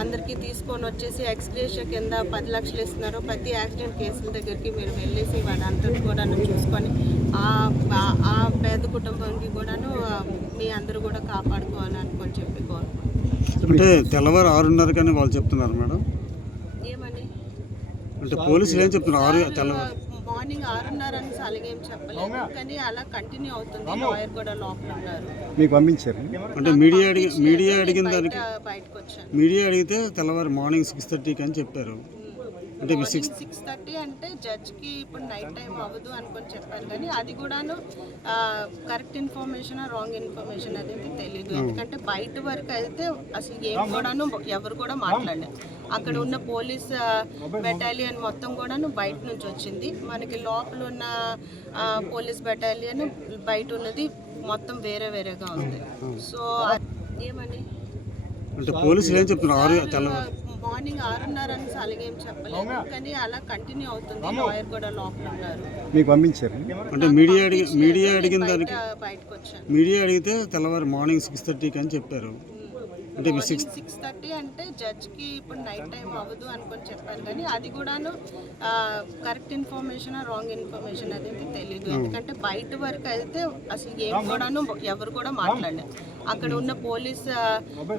అందరికీ తీసుకొని వచ్చేసి ఎక్స్గ్రేషియా కింద 10 లక్షలు ఇస్తున్నారు. ప్రతి యాక్సిడెంట్ కేసుల దగ్గరికి మీరు వెళ్ళేసి వాళ్ళందరూ కూడా చూసుకొని ఆ పేద కుటుంబానికి కూడాను మీ అందరూ కూడా కాపాడుకోవాలని అనుకొని చెప్పి కోరుకుంటున్నాను. అంటే తెల్లవారు 6:30 కానీ వాళ్ళు చెప్తున్నారు మేడం. ఏమని అంటే పోలీసులు ఏం చెప్తున్నారు? తెల్లవారు మార్నింగ్ 6:30 అని అలాగేం చెప్పలేదు, కానీ అలా కంటిన్యూ అవుతుంది. లాయర్ కూడా లోపల ఉన్నారు. మీకు పంపించారు అంటే మీడియా అడిగిన దానికి బయటకు వచ్చాను. మీడియా అడిగితే తెల్లవారు మార్నింగ్ 6:30 అని చెప్పారు. అంటే 6:30 అంటే జడ్జ్కి ఇప్పుడు నైట్ టైం అవ్వదు అనుకొని చెప్పారు, కానీ అది కూడాను కరెక్ట్ ఇన్ఫర్మేషన్ రాంగ్ ఇన్ఫర్మేషన్ అనేది తెలియదు. ఎందుకంటే బయట వరకు అయితే అసలు ఏం కూడాను ఎవరు కూడా మాట్లాడలేదు. అక్కడ ఉన్న పోలీస్ బెటాలియన్ మొత్తం కూడాను బయట నుంచి వచ్చింది. మనకి లోపల ఉన్న పోలీస్ బెటాలియన్ బయట ఉన్నది మొత్తం వేరే వేరేగా ఉంది. సో ఏమని అంటే పోలీసులు ఏం చెప్తున్నారు? తెల్లవారు మార్నింగ్ 6:30 అని అలాగేం చెప్పలేదు, కానీ అలా కంటిన్యూ అవుతుంది. లాయర్ కూడా లోపల ఉన్నారు. మీకు పంపించారు అంటే మీడియా అడిగిన దానికి బయటకు వచ్చాను. మీడియా అడిగితే తెల్లవారు మార్నింగ్ 6:30 అని చెప్పారు. అంటే 6:30 అంటే జడ్జ్కి ఇప్పుడు నైట్ టైం అవ్వదు అనుకొని చెప్పారు, కానీ అది కూడాను కరెక్ట్ ఇన్ఫర్మేషన్ రాంగ్ ఇన్ఫర్మేషన్ అనేది తెలియదు. ఎందుకంటే బయట వరకు అయితే అసలు ఏం కూడాను ఎవరు కూడా మాట్లాడలేదు. అక్కడ ఉన్న పోలీస్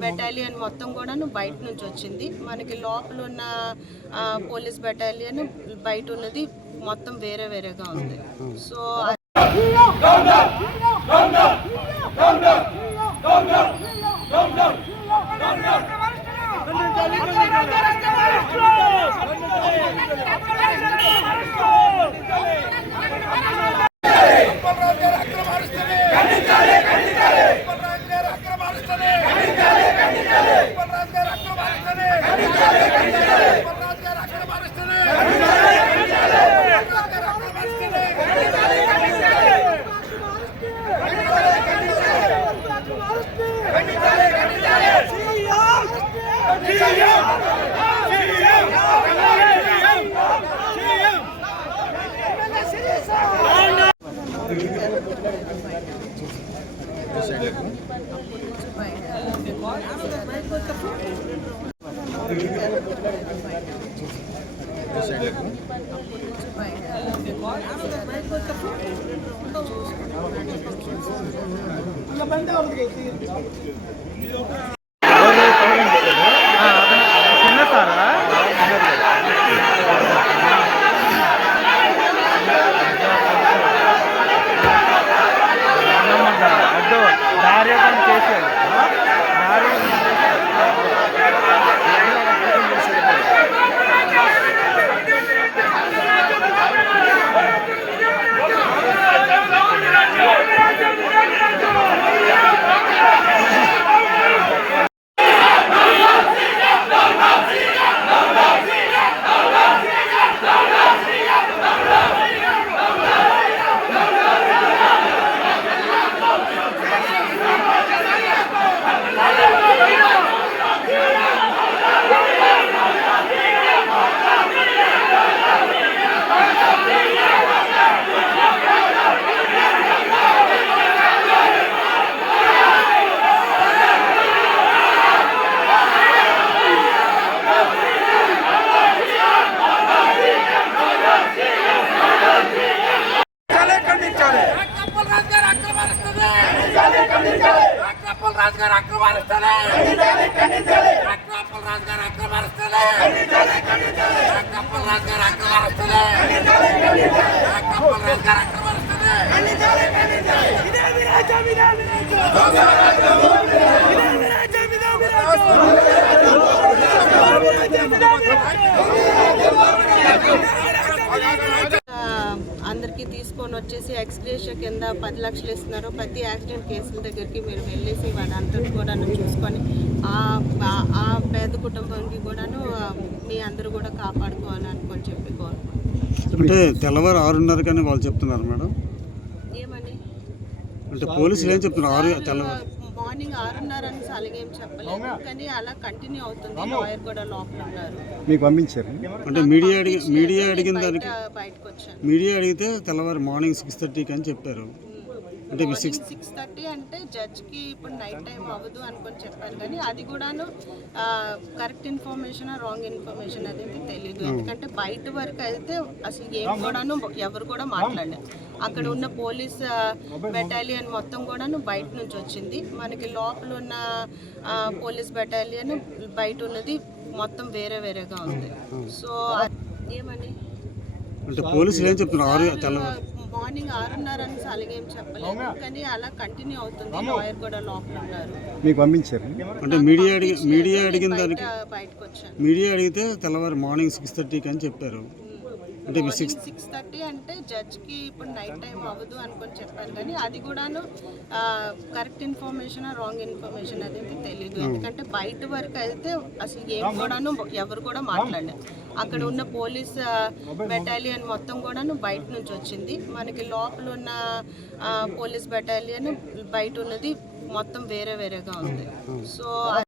బెటాలియన్ మొత్తం కూడాను బయట నుంచి వచ్చింది. మనకి లోపల ఉన్న పోలీస్ బెటాలియన్ బయట ఉన్నది మొత్తం వేరే వేరేగా ఉంది. సో అక్రమార్స్తాలే అక్రమార్పుల రాజు గారు అక్రమార్స్తాలే అక్రమార్పుల రాజు గారు అక్రమార్స్తాలే అక్రమార్పుల రాజు గారు అక్రమార్స్తాలే అందరికీ తీసుకొని వచ్చేసి ఎక్స్గ్రేషియా కింద 10 లక్షలు ఇస్తున్నారు. ప్రతి యాక్సిడెంట్ కేసుల దగ్గరికి మీరు వెళ్ళేసి వాడంతా కూడా చూసుకొని ఆ పేద కుటుంబానికి కూడాను మీ అందరూ కూడా కాపాడుకోవాలి అనుకొని చెప్పి కోరుకుంటున్నాను. అంటే తెల్లవారు 6:30 కానీ వాళ్ళు చెప్తున్నారు మేడం. ఏమని అంటే పోలీసులు ఏం చెప్తున్నారు? తెల్లవారు మార్నింగ్ 6:30 అని అలాగేం చెప్పలేదు, కానీ అలా కంటిన్యూ అవుతుంది. లాయర్ కూడా లోపల ఉన్నారు. మీకు పంపించారు అంటే మీడియా అడిగిన దానికి బయటకు వచ్చాను. మీడియా అడిగితే తెల్లవారు మార్నింగ్ 6:30 అని చెప్పారు. అంటే మీ 6:30 అంటే జడ్జ్కి ఇప్పుడు నైట్ టైం అవ్వదు అనుకొని చెప్పారు, కానీ అది కూడాను కరెక్ట్ ఇన్ఫర్మేషన్ రాంగ్ ఇన్ఫర్మేషన్ అనేది తెలియదు. ఎందుకంటే బయట వరకు అయితే అసలు ఏం కూడాను ఎవరు కూడా మాట్లాడలేదు. అక్కడ ఉన్న పోలీస్ బెటాలియన్ మొత్తం కూడాను బయట నుంచి వచ్చింది. మనకి లోపల ఉన్న పోలీస్ బెటాలియన్ బయట ఉన్నది మొత్తం వేరే వేరేగా ఉంది. సో ఏమని అంటే పోలీసులు ఏం చెప్తున్నారు? తెల్లవారు మార్నింగ్ 6:30 అని అలాగేం చెప్పలేదు, కానీ అలా కంటిన్యూ అవుతుంది. లాయర్ కూడా లోపల ఉన్నారు. మీకు పంపించారు అంటే మీడియా అడిగిన దానికి బయటకు వచ్చాను. మీడియా అడిగితే తెల్లవారు మార్నింగ్ 6:30 అని చెప్పారు. అంటే మీ 6:30 అంటే జడ్జ్కి ఇప్పుడు నైట్ టైం అవ్వదు అనుకొని చెప్పారు, కానీ అది కూడాను కరెక్ట్ ఇన్ఫర్మేషన్ రాంగ్ ఇన్ఫర్మేషన్ అనేది తెలియదు. ఎందుకంటే బయట వరకు అయితే అసలు ఏం కూడాను ఎవరు కూడా మాట్లాడలేదు. అక్కడ ఉన్న పోలీస్ బెటాలియన్ మొత్తం కూడాను బయట నుంచి వచ్చింది. మనకి లోపల ఉన్న పోలీస్ బెటాలియన్ బయట ఉన్నది మొత్తం వేరే వేరేగా ఉంది. సో आज